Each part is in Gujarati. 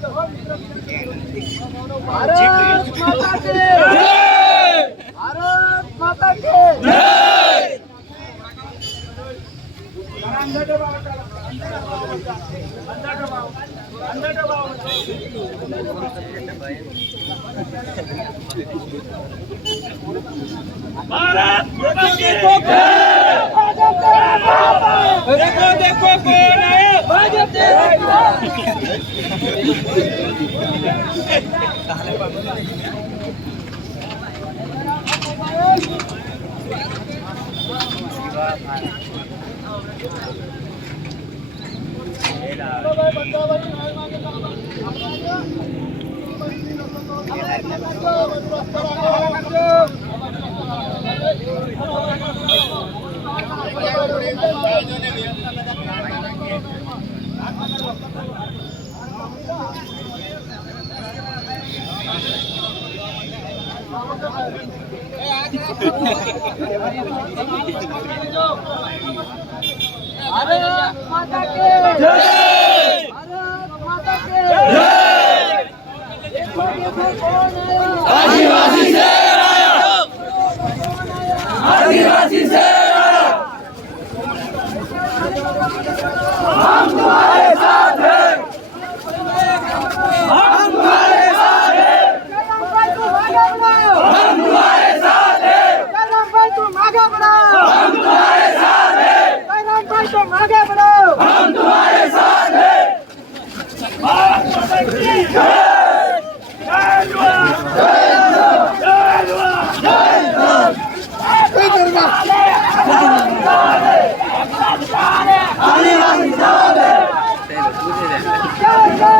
देखो कौन आया माता के जय, माता के जय। आदिवासी से आया, आदिवासी से आया, हम तुम्हारे साथ हैं, हम तुम्हारे साथ हैं, हम तुम्हारे साथ हैं, तुम आगे बढ़ो, हम तुम्हारे साथ हैं, तुम आगे बढ़ो, हम तुम्हारे साथ हैं। भारत माता की जय, जय जवान, जय जवान, जय जवान, जय जवान, आदिवासी साथ है, जय जय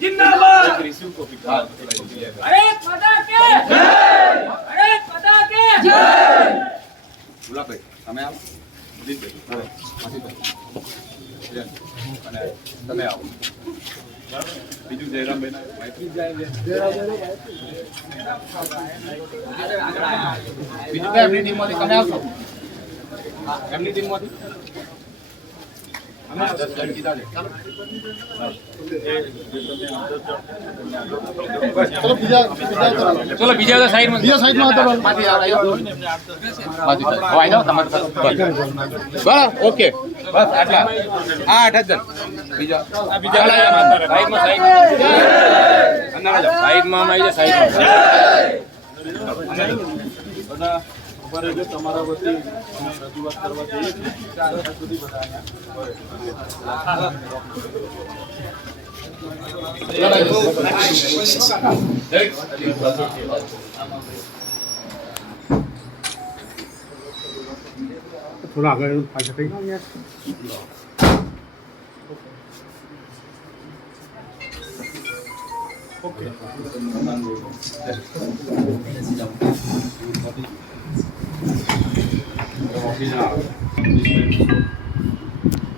जिंदाबाद। अरे माता के जय, अरे माता के जय। બોલા ભાઈ તમે આવો જીતભાઈ અને તમે આવો બીજું જયરામભાઈ મૈત્રી જાય બીજું કઈ એમની ટીમમાંથી તમે આવશો એમની ટીમમાંથી અમે 10 જણ કીધા છે ચલો બીજા સાઈડમાં માંથી આવ્યો આઈ જાઓ તમારે બસ ઓકે બસ આટલા આ 8 જણ બીજા સાઈડમાં સાઈડમાં આવી જાય સાઈડમાં ઉપર જો તમારા વતી રજૂઆત કરવા જઈએ છીએ ત્યાં સુધી બધા થોડા આગળ પાછા થઈ ઓકે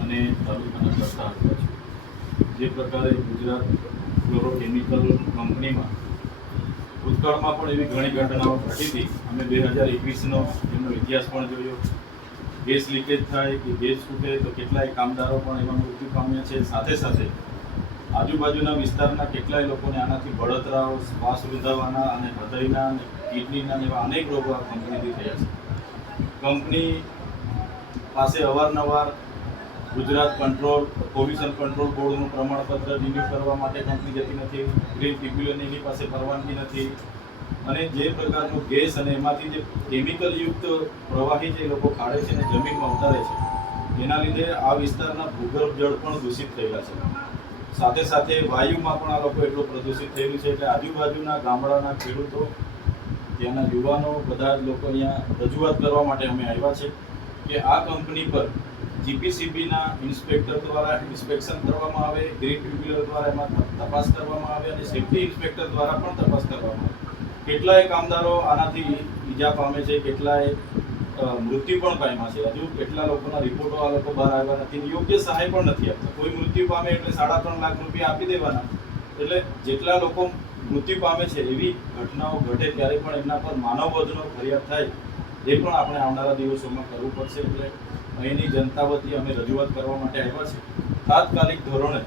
અને તાલુકાના કરતા જે પ્રકારે ગુજરાત ફ્લોરોકેમિકલ કંપનીમાં ભૂતકાળમાં પણ એવી ઘણી ઘટનાઓ ઘટી હતી. અમે 2021નો એમનો ઇતિહાસ પણ જોયો. ગેસ લીકેજ થાય કે ગેસ તૂટે તો કેટલાય કામદારો પણ એમાં મૃત્યુ પામ્યા છે. સાથે સાથે આજુબાજુના વિસ્તારના કેટલાય લોકોને આનાથી બળતરાઓ, શ્વાસ રૂંધાવાના અને હૃદયના અને કિડનીના એવા અનેક રોગો આ કંપનીથી થયા છે. કંપની પાસે અવારનવાર ગુજરાત પોલ્યુશન કંટ્રોલ બોર્ડનું પ્રમાણપત્ર રિન્યૂ કરવા માટે કંપની જતી નથી. ગ્રીન ટ્રિબ્યુનલ એની પાસે પરવાનગી નથી. અને જે પ્રકારનું ગેસ અને એમાંથી જે કેમિકલયુક્ત પ્રવાહી જે લોકો કાઢે છે અને જમીનમાં ઉતારે છે, એના લીધે આ વિસ્તારના ભૂગર્ભ જળ પણ દૂષિત થયેલા છે. સાથે સાથે વાયુમાં પણ આ લોકો એટલું પ્રદૂષિત થયેલું છે એટલે આજુબાજુના ગામડાના ખેડૂતો, ત્યાંના યુવાનો, બધા જ લોકો અહીંયા રજૂઆત કરવા માટે અમે આવ્યા છે કે આ કંપની પર જીપીસીબીના ઇન્સ્પેક્ટર દ્વારા ઇન્સ્પેક્શન કરવામાં આવે, ગ્રીન ટ્રિબ્યુનલ દ્વારા એમાં તપાસ કરવામાં આવે અને સેફ્ટી ઇન્સ્પેક્ટર દ્વારા પણ તપાસ કરવામાં આવે. કેટલાય કામદારો આનાથી ઈજા પામે છે, કેટલાય મૃત્યુ પણ પામ્યા છે. હજુ કેટલા લોકોના રિપોર્ટો આ લોકો બહાર આવ્યા નથી. યોગ્ય સહાય પણ નથી આપતા. કોઈ મૃત્યુ પામે એટલે 3.5 લાખ રૂપિયા આપી દેવાના. એટલે જેટલા લોકો મૃત્યુ પામે છે એવી ઘટનાઓ ઘટે ત્યારે પણ એમના પર માનવવધનો ફરિયાદ થાય એ પણ આપણે આવનારા દિવસોમાં કરવું પડશે. એટલે અહીંની જનતા વતી અમે રજૂઆત કરવા માટે આવ્યા છે. તાત્કાલિક ધોરણે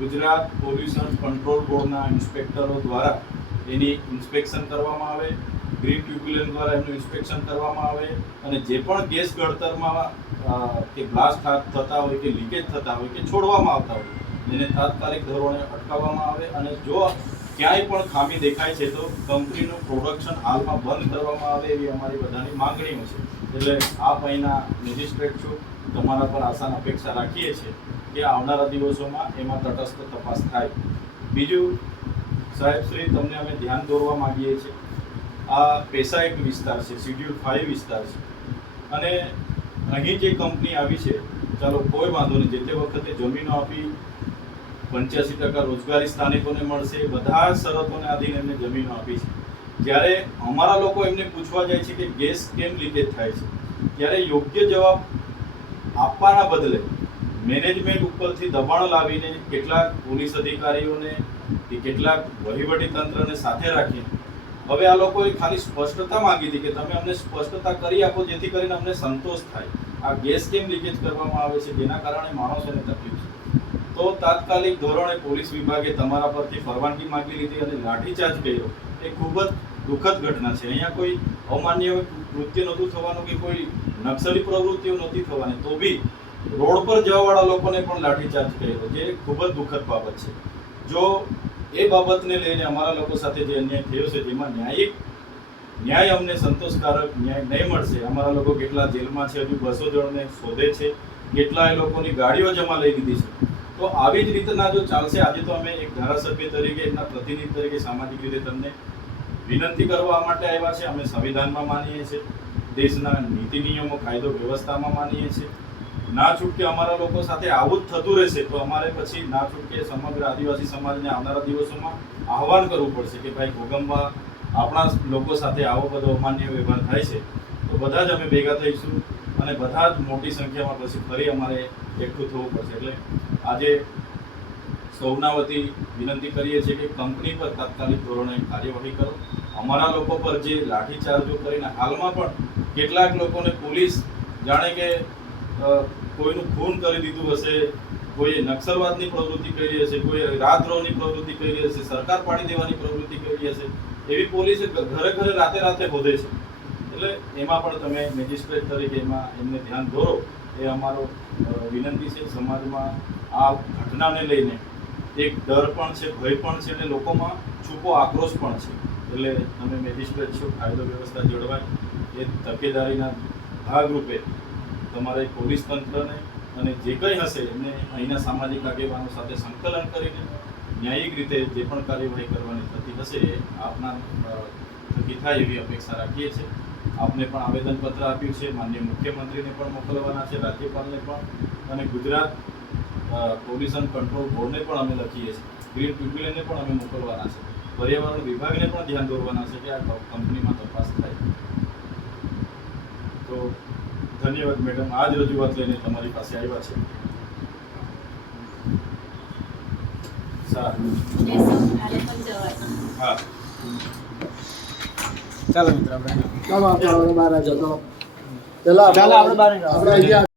ગુજરાત પોલ્યુશન કંટ્રોલ બોર્ડના ઇન્સ્પેક્ટરો દ્વારા એની ઇન્સ્પેક્શન કરવામાં આવે, ગ્રીન ટ્રિબ્યુનલ દ્વારા એનું ઇન્સ્પેક્શન કરવામાં આવે અને જે પણ ગેસ ગળતરમાં કે બ્લાસ્ટ થતા હોય કે લીકેજ થતા હોય કે છોડવામાં આવતા હોય એને તાત્કાલિક ધોરણે અટકાવવામાં આવે. અને જો ક્યાંય પણ ખામી દેખાય છે તો કંપનીનું પ્રોડક્શન હાલમાં બંધ કરવામાં આવે એવી અમારી બધાની માંગણીઓ છે. એટલે આપ અહીંના મેજિસ્ટ્રેટ છો, તમારા પર આશાન અપેક્ષા રાખીએ છીએ કે આવનારા દિવસોમાં એમાં તટસ્થ તપાસ થાય. બીજું સાહેબ શ્રી, તમને અમે ધ્યાન દોરવા માંગીએ છીએ, આ પેસા એક વિસ્તાર છે, શિડ્યુલ 5 વિસ્તાર છે અને અહીં જે કંપની આવી છે, ચાલો કોઈ વાંધો નહીં, જે તે વખતે જમીનો આપી 85% રોજગારી સ્થાનિકોને મળશે, બધા શરતોને આધીન એમને જમીનો આપી છે. જ્યારે અમારા લોકો એમને પૂછવા જાય છે કે ગેસ કેમ લીકેજ થાય છે, ત્યારે યોગ્ય જવાબ આપવાના બદલે મેનેજમેન્ટ ઉપરથી દબાણ લાવીને કેટલાક પોલીસ અધિકારીઓને કે કેટલાક વહીવટી તંત્રને સાથે રાખીને હવે આ લોકોએ ખાલી સ્પષ્ટતા માંગી હતી કે તમે અમને સ્પષ્ટતા કરી આપો જેથી કરીને અમને સંતોષ થાય. આ ગેસ કેમ લીકેજ કરવામાં આવે છે જેના કારણે માણસોને તકલીફ છે. તો તાત્કાલિક ધોરણે પોલીસ વિભાગે તમારા પરથી પરવાનગી માંગી લીધી અને લાઠીચાર્જ કર્યો. એ ખૂબ જ દુઃખદ ઘટના છે. અહીંયા કોઈ અમાન્ય કૃત્ય નહોતું થવાનું કે કોઈ નક્સલી પ્રવૃત્તિઓ નહોતી થવાની, તો બી રોડ પર જવાવાળા લોકોને પણ લાઠીચાર્જ કર્યો, જે ખૂબ જ દુઃખદ બાબત છે. જો એ બાબતને લઈને અમારા લોકો સાથે જે અન્યાય થયો છે જેમાં ન્યાય અમને સંતોષકારક ન્યાય નહીં મળશે. અમારા લોકો કેટલા જેલમાં છે, હજુ 200 જણને શોધે છે, કેટલાય લોકોની ગાડીઓ જમા લઈ લીધી છે. તો આવી જ રીતના જો ચાલશે, આજે તો અમે એક ધારાસભ્ય તરીકે, એમના પ્રતિનિધિ તરીકે સામાજિક રીતે તમને વિનંતી કરવા માટે આવ્યા છે. અમે સંવિધાનમાં માનીએ છીએ, દેશના નીતિ નિયમો, કાયદો વ્યવસ્થામાં માનીએ છીએ. ના છૂટકે અમારા લોકો સાથે આવું જ થતું રહેશે તો અમારે પછી ના છૂટકે સમગ્ર આદિવાસી સમાજને આવનારા દિવસોમાં આહવાન કરવું પડશે કે ભાઈ ભૂગંબમાં આપણા લોકો સાથે આવો બધો અમાન્ય વ્યવહાર થાય છે તો બધા જ અમે ભેગા થઈશું અને બધા જ મોટી સંખ્યામાં પછી ફરી અમારે એકઠું થવું પડશે. એટલે આજે સૌના વતી વિનંતી કરીએ છીએ કે કંપની પર તાત્કાલિક ધોરણે કાર્યવાહી કરો. અમારા લોકો પર જે લાઠીચાર્જો કરીને હાલમાં પણ કેટલાક લોકોને પોલીસ જાણે કે કોઈનું ખૂન કરી દીધું હશે, કોઈએ નક્સલવાદની પ્રવૃત્તિ કરી હશે, કોઈ રાતદ્રોહની પ્રવૃત્તિ કરી હશે, સરકાર પાડી દેવાની પ્રવૃત્તિ કરી હશે, એવી પોલીસે ઘરે ઘરે રાતે હોદે છે. એટલે એમાં પણ તમે મેજિસ્ટ્રેટ તરીકે એમને ધ્યાન દોરો એ અમારો વિનંતી છે. સમાજમાં આ ઘટનાને લઈને એક ડર પણ છે, ભય પણ છે અને લોકોમાં છૂપો આક્રોશ પણ છે. એટલે તમે મેજિસ્ટ્રેટ છો, કાયદો વ્યવસ્થા જળવાય એ તકેદારીના ભાગરૂપે તમારે પોલીસ તંત્રને અને જે કંઈ હશે એમને અહીંના સામાજિક આગેવાનો સાથે સંકલન કરીને ન્યાયિક રીતે જે પણ કાર્યવાહી કરવાની થતી હશે એ આપના થકી થાય એવી અપેક્ષા રાખીએ છીએ. આપને પણ આવેદનપત્ર આપ્યું છે, માનનીય મુખ્યમંત્રીને પણ મોકલવાના છે, રાજ્યપાલને પણ અને ગુજરાત પોલ્યુશન કંટ્રોલ બોર્ડને પણ અમે લખીએ છીએ, ગ્રીન ટ્રિબ્યુનલને પણ અમે મોકલવાના છે, પર્યાવરણ વિભાગને પણ ધ્યાન દોરવાના છે કે આ કંપનીમાં તપાસ થાય. તો ધન્યવાદ મેડમ, આ જ રજૂઆત લઈને તમારી પાસે આવ્યા છે. સારું. હા ચાલો આપણે બહાર આવી જાઓ. ચાલો આપણે બહાર આવી જાઓ.